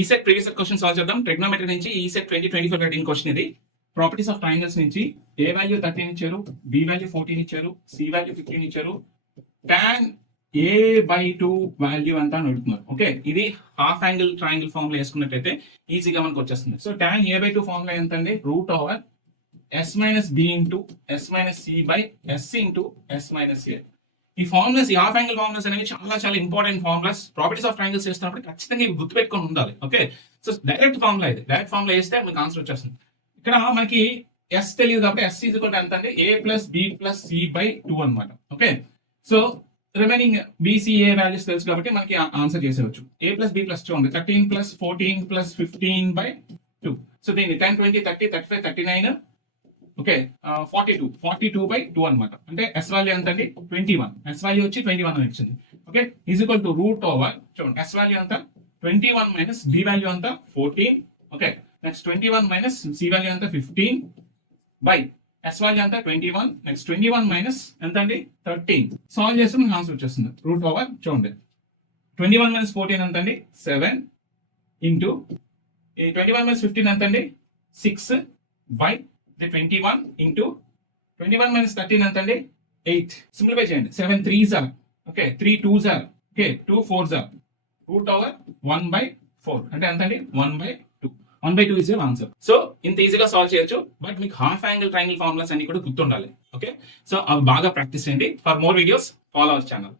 ECET previous question solve చేద్దాం. Trigonometry నుంచి ECET 2024 అడిగిన క్వశ్చన్ ఇది. ప్రాపర్టీస్ ఆఫ్ ట్రయాంగిల్స్ నుంచి ఏ వాల్యూ 13 ఇచ్చారు, బి వాల్యూ 14 ఇచ్చారు, సి వాల్యూ 15 ఇచ్చారు, టాన్ a/2 వాల్యూ అంతా అని అడుగుతున్నారు. ఓకే, ఇది హాఫ్ యాంగిల్ ట్రయాంగిల్ ఫార్మ్ లో వేసుకున్నట్లయితే ఈజీగా మనకు వచ్చేస్తుంది. సో టాన్ a/2 ఫార్మ్ లో ఎంత అండి? Root over s minus b into s minus c by s into s minus a. ఈ ఫార్ములాస్, ఈ హాఫ్ యాంగిల్ ఫార్ములాస్ అనేవి చాలా చాలా important formulas. Properties of triangles చేస్తున్నప్పుడు ఖచ్చితంగా ఇవి గుర్తుపెట్టుకొని ఉండాలి. ఓకే, సో డైరెక్ట్ ఫార్ములా ఇది. డైరెక్ట్ ఫార్ములా వేస్తే మీకు ఆన్సర్ వచ్చేస్తుంది. ఇక్కడ మనకి ఎస్ తెలియదు కాబట్టి ఎస్ ఈజ్ ఈక్వల్ టు ఎంత అంటే a plus b plus c by 2 అనమాట. Okay, so remaining BCA values తెలుసు కాబట్టి మనకి ఆన్సర్ చేసేవచ్చు. a ప్లస్ బి ప్లస్ 2 ఉంది. 13 ప్లస్ 14 ప్లస్ 15 బై 2. సో దీన్ని 10, 20, 30, 35, 39, ఓకే 42 బై 2 అనమాట. అంటే ఎస్ వాల్యూ ఎంత అండి? 21. ఎస్ వాల్యూ వచ్చి 21 అని వచ్చింది. Okay, is equal to root over, చూడండి ఎస్ వాల్యూ అంతా 21 మైనస్ బి వాల్యూ అంతా 14. Okay, next 21 minus C value అంతా 15 బై ఎస్ వాల్యూ అంతా 21. నెక్స్ట్ 21 మైనస్ ఎంత అండి? 13. సాల్వ్ చేస్తే మనకు ఆన్సర్ వచ్చేస్తుంది. రూట్ ఓవర్, చూడండి 21 మైనస్ 14 ఎంత అండి? 7 ఇంటూ 21 మైనస్ 15 ఎంత అండి? 6 బై 21 ఇంటూ 21 మైనస్ 13 ఎంత అండి? 8. సింప్లిఫై చేయండి. 7 3s are, okay 3 2s are, okay 2 4s are. Root over 1/4 అంటే ఎంత అండి? 1/2. 1/2 ఇస్ యువర్ ఆన్సర్. సో ఇంత ఈజీగా సాల్వ్ చేయొచ్చు, బట్ మీకు హాఫ్ యాంగిల్ ట్రయాంగిల్ ఫార్ములాస్ అన్ని కూడా గుర్తుండాలి. ఓకే, సో అవి బాగా ప్రాక్టీస్ చేయండి. For more videos follow our channel.